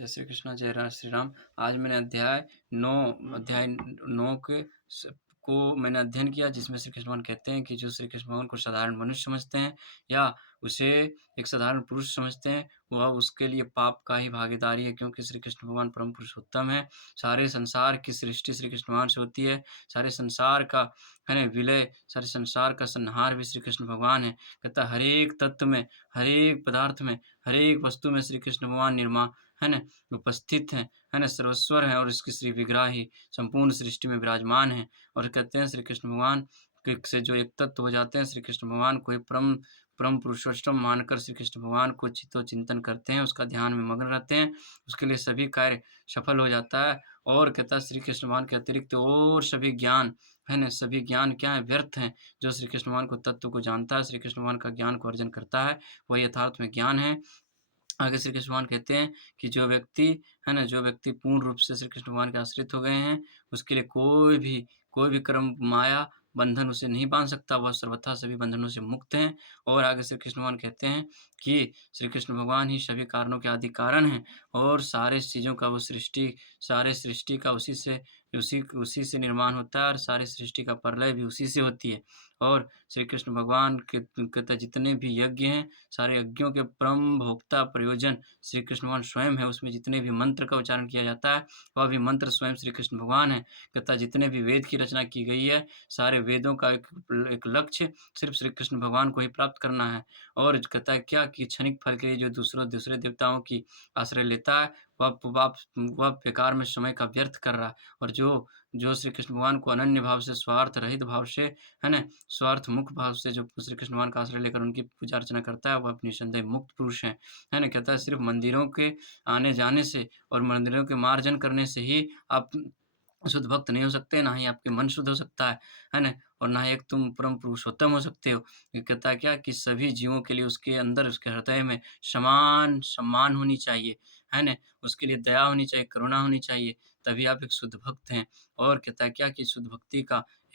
जय श्री कृष्ण, जय श्री राम। आज मैंने अध्याय 9 के स को मैंने अध्ययन किया, जिसमें श्री कृष्ण भगवान कहते हैं कि जो श्री कृष्ण भगवान को साधारण मनुष्य समझते हैं या उसे एक साधारण पुरुष समझते हैं, वह उसके लिए पाप का ही भागीदारी है, क्योंकि श्री कृष्ण भगवान परम पुरुषोत्तम है। सारे संसार की सृष्टि श्री कृष्ण भगवान से होती है। सारे संसार का विलय, सारे संसार का संहार भी श्री कृष्ण भगवान है। कहता है हर एक तत्व में, हर एक पदार्थ में, हर एक वस्तु में श्री कृष्ण भगवान उपस्थित हैं, सर्वस्वर हैं और इसकी श्री विग्रह ही संपूर्ण सृष्टि में विराजमान हैं। और कहते हैं श्री कृष्ण भगवान के से जो एक तत्व हो जाते हैं, श्री कृष्ण भगवान को एक परम परम पुरुषोत्तम मानकर श्री कृष्ण भगवान को चिंतन करते हैं, उसका ध्यान में मग्न रहते हैं, उसके लिए सभी कार्य सफल हो जाता है। और कहता है श्री कृष्ण भगवान के अतिरिक्त और सभी ज्ञान, सभी ज्ञान क्या है? व्यर्थ हैं। जो श्री कृष्ण भगवान को तत्व को जानता है, श्री कृष्ण भगवान का ज्ञान को अर्जन करता है, वह यथार्थ में ज्ञान है। आगे श्री कृष्ण भगवान कहते हैं कि जो व्यक्ति पूर्ण रूप से श्री कृष्ण भगवान के आश्रित हो गए हैं, उसके लिए कोई भी कर्म, माया, बंधन उसे नहीं बाँध सकता, वह सर्वथा सभी बंधनों से मुक्त हैं। और आगे श्री कृष्ण भगवान कहते हैं कि श्री कृष्ण भगवान ही सभी कारणों के आदि कारण हैं और सारे सृष्टि का उसी से निर्माण होता है और सारी सृष्टि का प्रलय भी उसी से होती है। और श्री कृष्ण भगवान के जितने भी यज्ञ हैं, सारे यज्ञों के परम भोक्ता प्रयोजन श्री कृष्ण भगवान स्वयं है। उसमें जितने भी मंत्र का उच्चारण किया जाता है, वह भी मंत्र स्वयं श्री कृष्ण भगवान है। कहता है जितने भी वेद की रचना की गई है, सारे वेदों का एक लक्ष्य सिर्फ श्री कृष्ण भगवान को ही प्राप्त करना है। और कहता है क्या कि क्षणिक फल के लिए जो दूसरे देवताओं की आश्रय लेता है, वह बेकार में समय का व्यर्थ कर रहा है। और जो जो श्री कृष्ण भगवान को अनन्य भाव से, स्वार्थ रहित भाव से, स्वार्थ मुक्त भाव से जो श्री कृष्ण भगवान का आश्रय लेकर उनकी पूजा अर्चना करता है, वह निसंदेह मुक्त पुरुष है ना? कहता है सिर्फ मंदिरों के आने-जाने से और मंदिरों के मार्जन करने से ही आप शुद्ध भक्त नहीं हो सकते, ना ही आपके मन शुद्ध हो सकता है ना? और ना ही एक तुम परम पुरुषोत्तम हो सकते हो। ये कहता है क्या कि सभी जीवों के लिए उसके अंदर, उसके हृदय में समान सम्मान होनी चाहिए, है ना? उसके लिए दया होनी चाहिए, करुणा होनी चाहिए, तभी आप एक शुद्ध भक्त हैं। और कहता है क्या कि शुद्ध भक्ति का